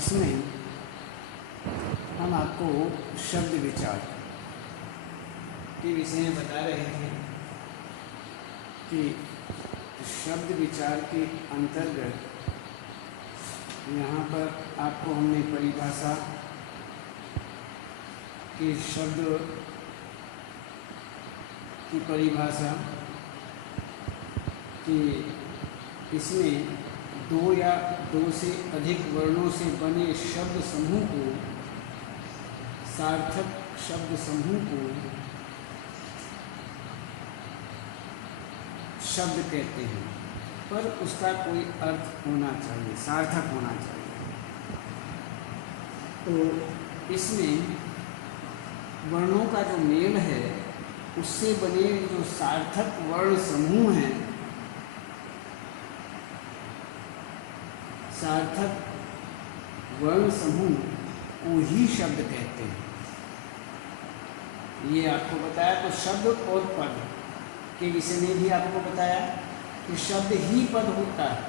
इसमें हम आपको शब्द विचार के विषय में बता रहे थे कि शब्द विचार के अंतर्गत यहाँ पर आपको हमने परिभाषा के शब्द की परिभाषा कि इसमें दो या दो से अधिक वर्णों से बने शब्द समूह को, सार्थक शब्द समूह को शब्द कहते हैं, पर उसका कोई अर्थ होना चाहिए, सार्थक होना चाहिए। तो इसमें वर्णों का जो मेल है उससे बने जो सार्थक वर्ण समूह हैं, सार्थक वर्ण समूह को ही शब्द कहते हैं। ये आपको बताया। तो शब्द और पद के विषय में भी आपको बताया कि शब्द ही पद होता है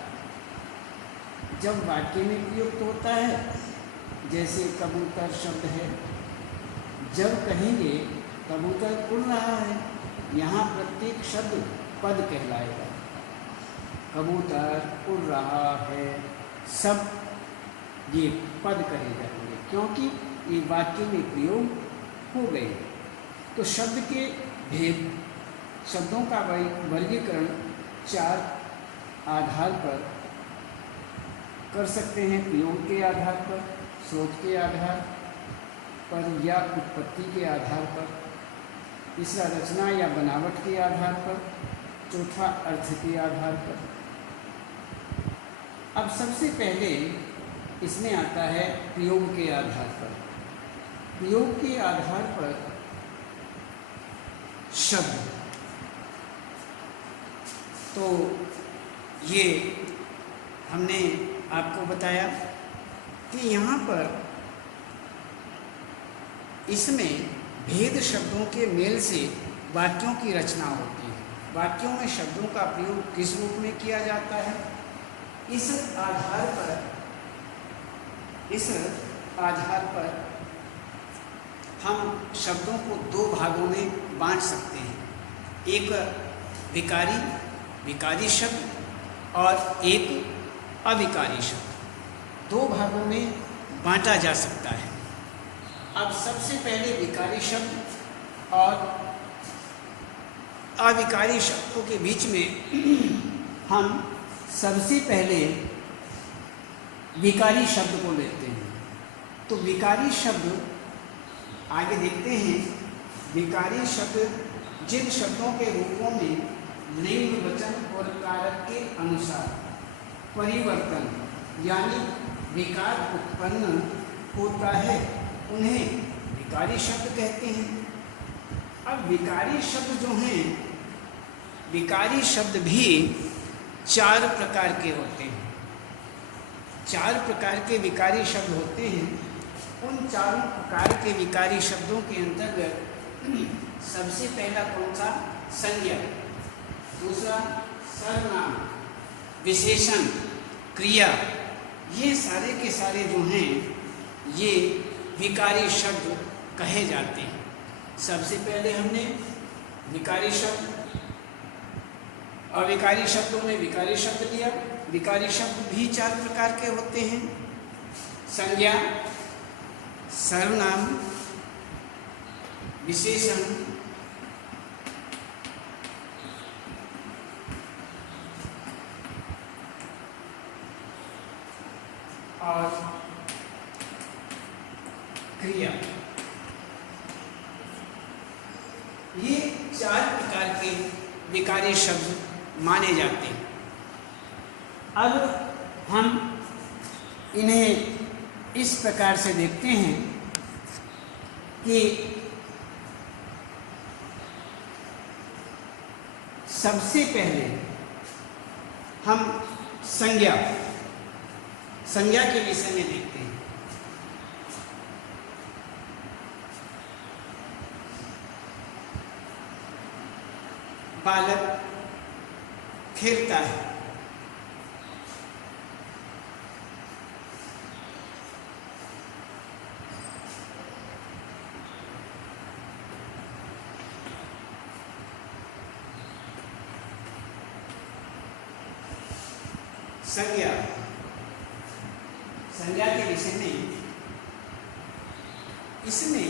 जब वाक्य में प्रयुक्त होता है। जैसे कबूतर शब्द है, जब कहेंगे कबूतर उड़ रहा है, यहाँ प्रत्येक शब्द पद कहलाएगा। कबूतर उड़ रहा है, सब ये पद कहे जाएंगे क्योंकि ये वाक्य में प्रयोग हो गए। तो शब्द के भेद, शब्दों का वर्गीकरण चार आधार पर कर सकते हैं। प्रयोग के आधार पर, स्रोत के आधार पर या उत्पत्ति के आधार पर, तीसरा रचना या बनावट के आधार पर, चौथा अर्थ के आधार पर। अब सबसे पहले इसमें आता है प्रयोग के आधार पर। प्रयोग के आधार पर शब्द, तो ये हमने आपको बताया कि यहाँ पर इसमें भेद शब्दों के मेल से वाक्यों की रचना होती है। वाक्यों में शब्दों का प्रयोग किस रूप में किया जाता है, इस आधार पर हम शब्दों को दो भागों में बांट सकते हैं। एक विकारी शब्द और एक अविकारी शब्द, दो भागों में बांटा जा सकता है। अब सबसे पहले विकारी शब्द और अविकारी शब्दों के बीच में हम सबसे पहले विकारी शब्द को लेते हैं। तो विकारी शब्द आगे देखते हैं। विकारी शब्द जिन शब्दों के रूपों में लिंग, वचन और कारक के अनुसार परिवर्तन यानी विकार उत्पन्न होता है, उन्हें विकारी शब्द कहते हैं। अब विकारी शब्द जो हैं, विकारी शब्द भी चार प्रकार के होते हैं। चार प्रकार के विकारी शब्द होते हैं। उन चारों प्रकार के विकारी शब्दों के अंतर्गत सबसे पहला कौन सा? संज्ञा, दूसरा सर्वनाम, विशेषण, क्रिया। ये सारे के सारे जो हैं ये विकारी शब्द कहे जाते हैं। सबसे पहले हमने विकारी शब्द, अविकारी शब्दों में विकारी शब्द लिया। विकारी शब्द भी चार प्रकार के होते हैं। संज्ञा, सर्वनाम, विशेषण, और क्रिया। ये चार प्रकार के विकारी शब्द माने जाते हैं। अब हम इन्हें इस प्रकार से देखते हैं कि सबसे पहले हम संज्ञा के विषय में देखते हैं। बालक खेलता है, संज्ञा, संज्ञा के विषय में इसमें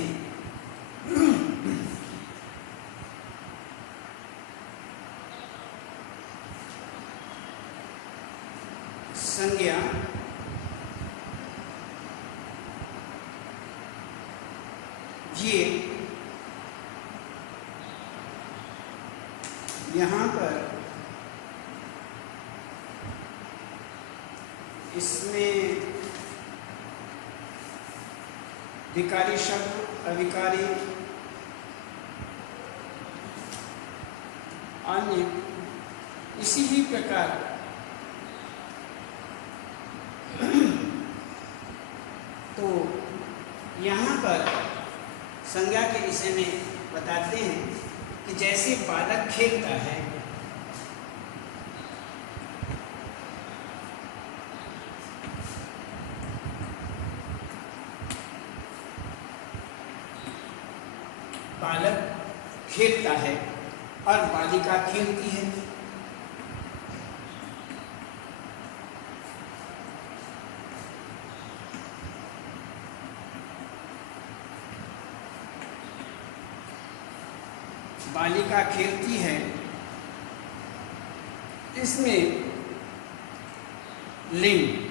संज्ञा ये यहाँ पर इसमें विकारी शब्द, अविकारी, अन्य इसी ही प्रकार तो यहाँ पर संज्ञा के विषय में बताते हैं कि जैसे बालक खेलता है, बालक खेलता है और बालिका खेलती है। बालिका खेलती है, इसमें लिंग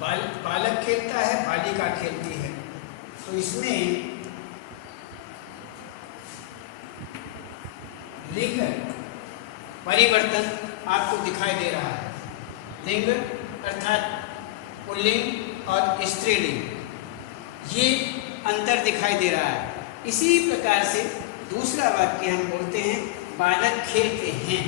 बालक खेलता है, बालिका खेलती है, तो इसमें लिंग परिवर्तन आपको दिखाई दे रहा है। लिंग अर्थात पुल्लिंग और स्त्रीलिंग, ये अंतर दिखाई दे रहा है। इसी प्रकार से दूसरा वाक्य हम बोलते हैं बालक खेलते हैं।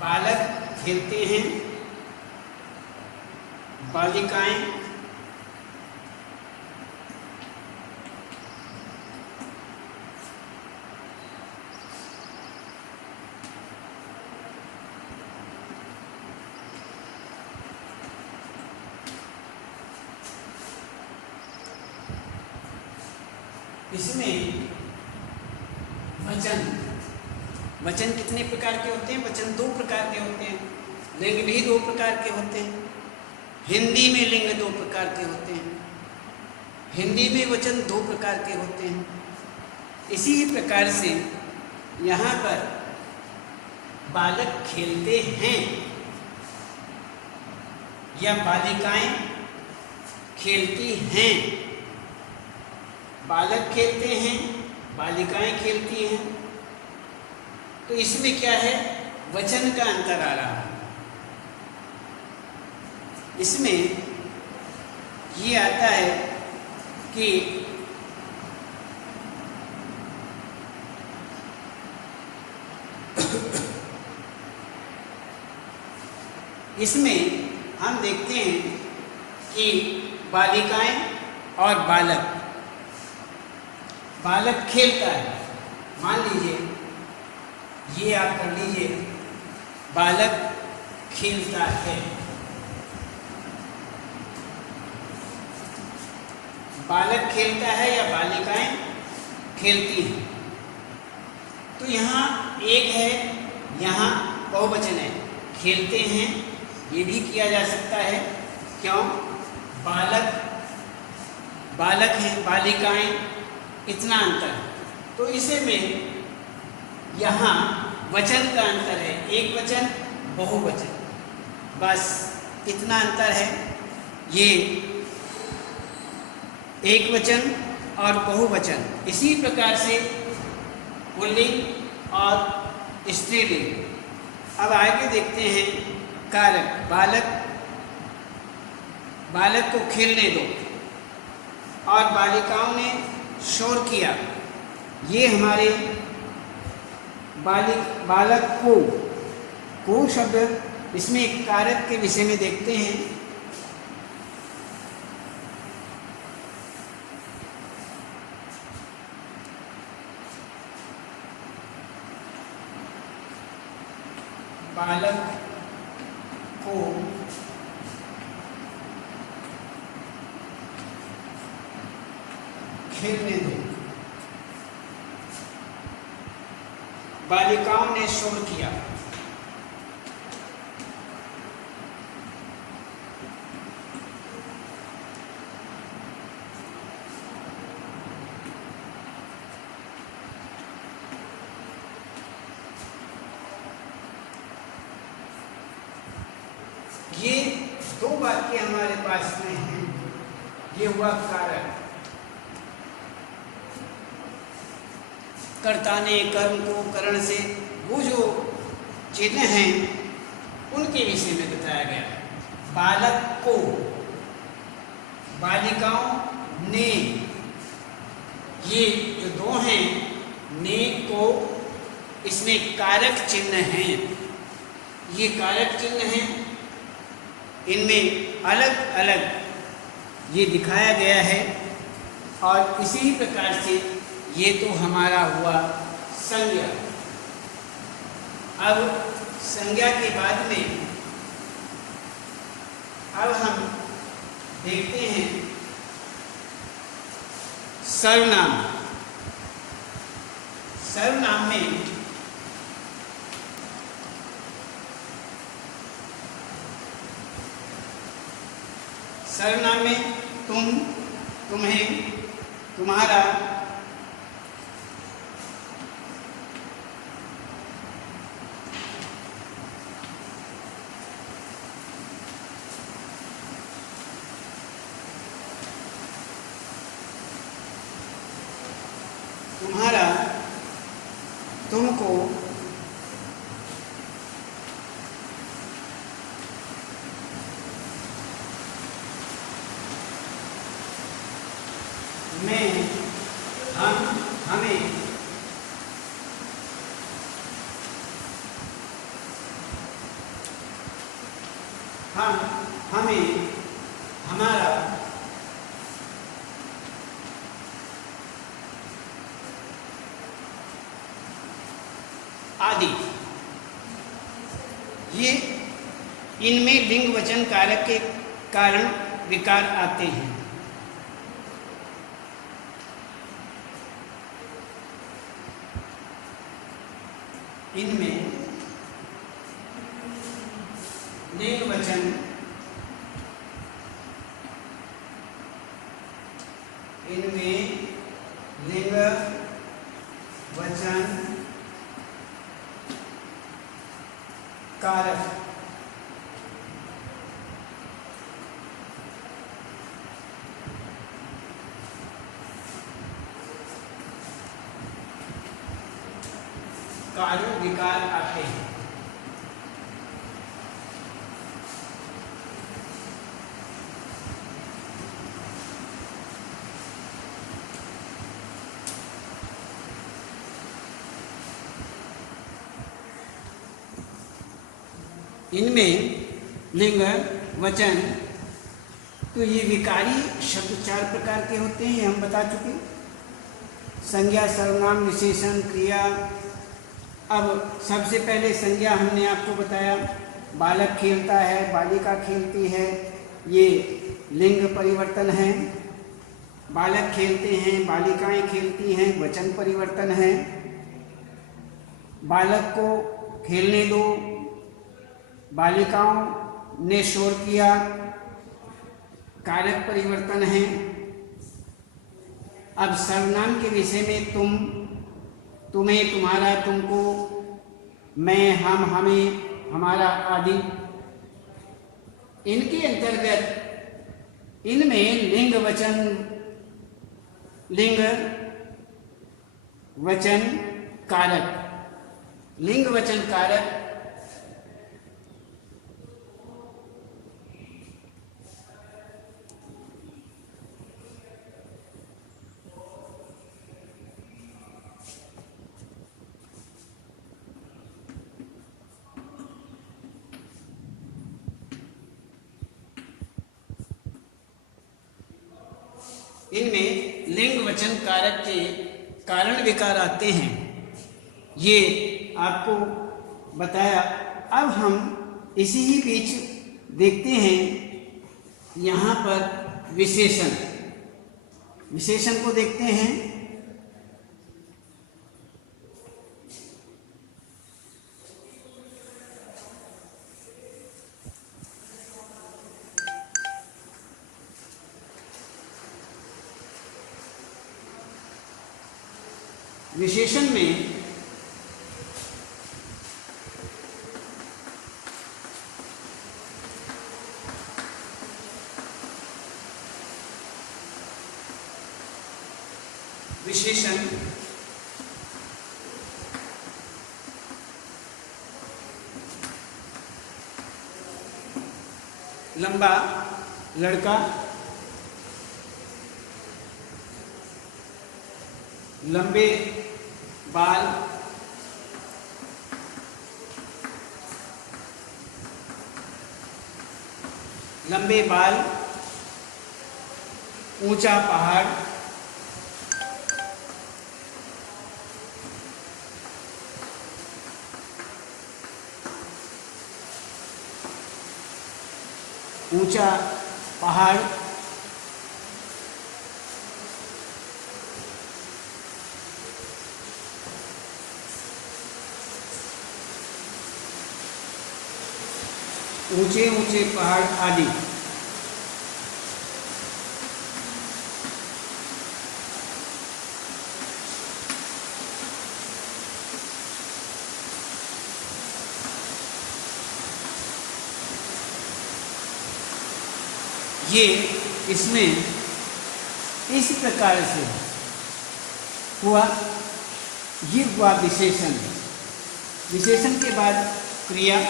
बालक खेलते हैं, बालिकाएं इसमें वचन कितने प्रकार के होते हैं? वचन 2 प्रकार के होते हैं। लिंग भी 2 प्रकार के होते हैं। हिंदी में लिंग 2 प्रकार के होते हैं, हिंदी में वचन 2 प्रकार के होते हैं। इसी प्रकार से यहाँ पर बालक खेलते हैं या बालिकाएं खेलती हैं। बालक खेलते हैं, बालिकाएं खेलती हैं, तो इसमें क्या है? वचन का अंतर आ रहा है। इसमें ये आता है कि इसमें हम देखते हैं कि बालिकाएं और बालक खेलता है। मान लीजिए ये आप कर लीजिए, बालक खेलता है, बालक खेलता है या बालिकाएं खेलती हैं। तो यहाँ एक है, यहाँ बहुवचन है, खेलते हैं, ये भी किया जा सकता है। क्यों? बालक हैं, बालिकाएं, इतना अंतर है। तो इसे में यहाँ वचन का अंतर है, एक वचन, बहुवचन, बस इतना अंतर है। ये एक वचन और बहुवचन। इसी प्रकार से पुल्लिंग और स्त्रीलिंग। अब आगे देखते हैं कारक। बालक को खेलने दो और बालिकाओं ने शोर किया। ये हमारे बालक को शब्द, इसमें एक कारक के विषय में देखते हैं। बालक को खेलने दो। बालिकाओं ने शोर किया। ये दो वाक्य हमारे पास में हैं। ये हुआ कारक। कर्ता ने कर्म को करण से वो जो चिन्ह हैं उनके विषय में बताया गया। बालक को, बालिकाओं ने, ये जो दो हैं, ने को, इसमें कारक चिन्ह हैं। ये कारक चिन्ह हैं, इनमें अलग अलग ये दिखाया गया है। और इसी प्रकार से ये तो हमारा हुआ संज्ञा। अब संज्ञा के बाद में अब हम देखते हैं सर्वनाम। सर्वनाम में सर्वनाम में तुम, तुम्हें, तुम्हारा, तुम्हारा, तुमको, मैं, हम, हमें, हम, हमें, हमारा, आदि। ये इनमें लिंग वचन कारक के कारण विकार आते हैं। इनमें लिंग वचन कारक कार्य विकार आते हैं। इनमें लिंग वचन, तो ये विकारी शब्द 4 प्रकार के होते हैं, हम बता चुके। संज्ञा, सर्वनाम, विशेषण, क्रिया। अब सबसे पहले संज्ञा हमने आपको बताया, बालक खेलता है, बालिका खेलती है, ये लिंग परिवर्तन है। बालक खेलते हैं, बालिकाएं खेलती हैं, वचन परिवर्तन है। बालक को खेलने दो, बालिकाओं ने शोर किया, कारक परिवर्तन है। अब सर्वनाम के विषय में तुम, तुम्हें, तुम्हारा, तुमको, मैं, हम, हमें, हमारा आदि। इनके अंतर्गत इनमें लिंग वचन, लिंग वचन कारक, लिंग वचन कारक इनमें लिंग वचन कारक के कारण विकार आते हैं। ये आपको बताया अब हम इसी ही बीच देखते हैं यहाँ पर विशेषण। विशेषण को देखते हैं। विशेषण में लंबा लड़का, लंबे बाल, लंबे बाल, ऊंचा पहाड़, ऊंचा पहाड़, ऊंचे ऊंचे पहाड़ आदि। ये इसमें इस प्रकार से हुआ। ये हुआ विशेषण। विशेषण के बाद क्रिया।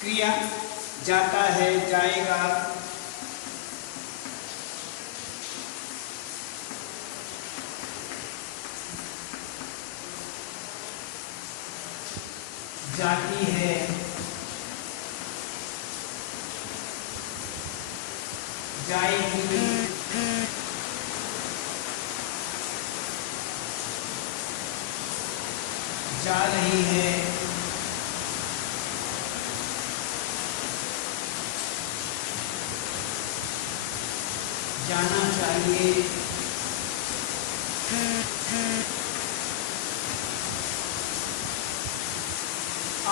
क्रिया जाता है, जाएगा, जाती है, जाएगी, जा रही है, जाना चाहिए,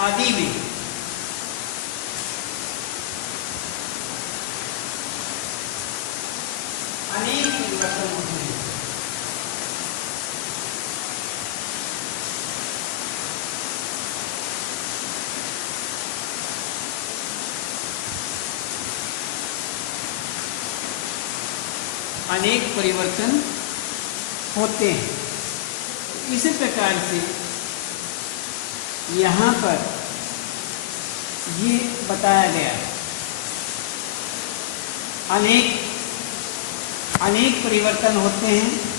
आदि में अनेक परिवर्तन होते हैं। अनेक परिवर्तन होते हैं। इसी प्रकार से यहाँ पर ये बताया गया, अनेक परिवर्तन होते हैं।